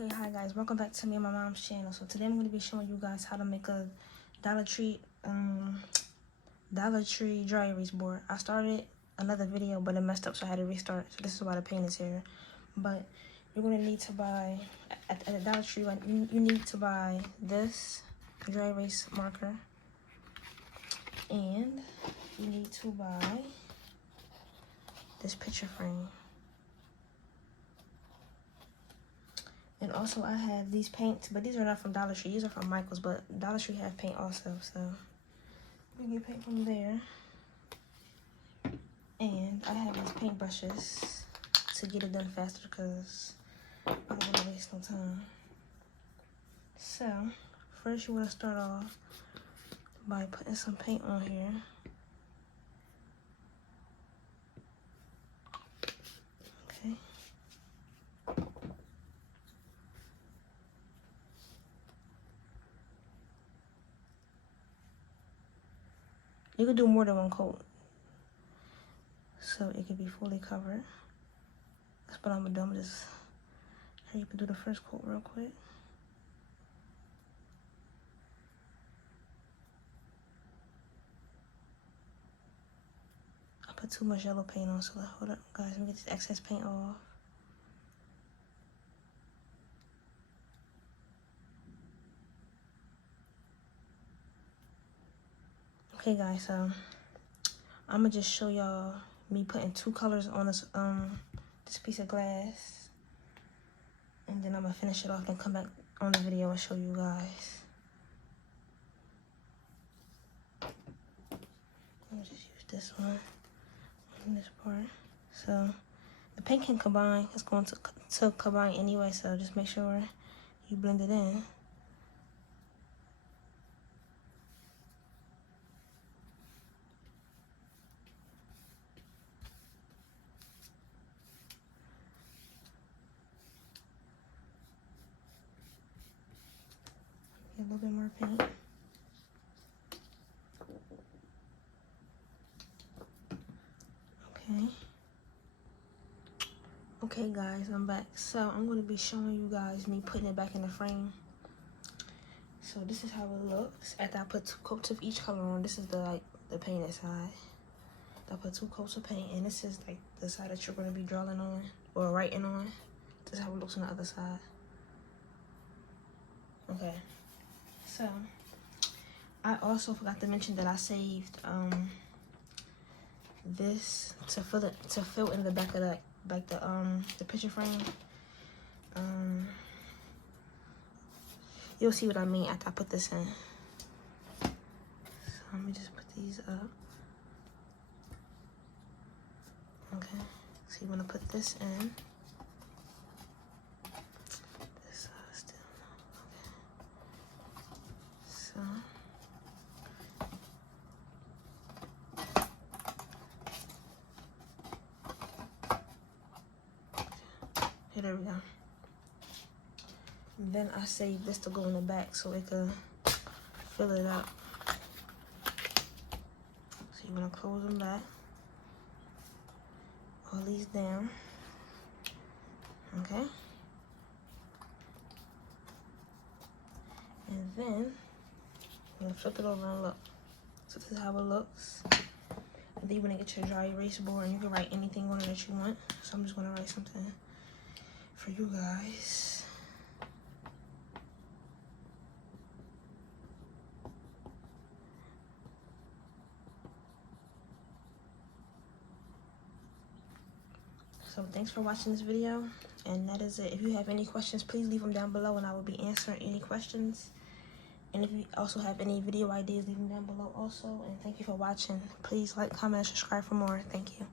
Okay, hi guys, welcome back to me and my mom's channel. So today I'm going to be showing you guys how to make a Dollar Tree dry erase board. I started another video but it messed up, so I had to restart. So this is why the paint is here. But you're going to need to buy at the Dollar Tree, you need to buy this dry erase marker, and you need to buy this picture frame. And also I have these paints, but these are not from Dollar Tree. These are from Michael's, but Dollar Tree have paint also, so we can get paint from there. And I have these paint brushes to get it done faster because I don't want to waste no time. So first you want to start off by putting some paint on here. Okay. You could do more than one coat, so it could be fully covered. That's what I'm gonna do. I'm just hurry up and do the first coat real quick. I put too much yellow paint on, so hold up, guys. Let me get this excess paint off. Okay, guys. So I'm gonna just show y'all me putting two colors on this piece of glass, and then I'm gonna finish it off and come back on the video and show you guys. Let me just use this one in this part. So the paint can combine. It's going to combine anyway, so just make sure you blend it in. Get a little bit more paint. Okay guys, I'm back. So I'm going to be showing you guys me putting it back in the frame. So this is how it looks after I put two coats of each color on. This is the painted side. I put two coats of paint, and this is like the side that you're going to be drawing on or writing on. This is how it looks on the other side. Okay, so I also forgot to mention that I saved this to fill in the back of the picture frame. You'll see what I mean after I put this in. So let me just put these up. Okay, so you want to put this in. This side still. Okay. So. Okay, there we go. And then I saved this to go in the back so it could fill it up. So you want to close them back. All these down. Okay. And then I'm going to flip it over and look. So this is how it looks. And then you want to get your dry erase board, and you can write anything on it that you want. So I'm just going to write something for you guys. So thanks for watching this video, and that is it. If you have any questions, please leave them down below and I will be answering any questions. And if you also have any video ideas, leave them down below also. And thank you for watching. Please like, comment, and subscribe for more. Thank you.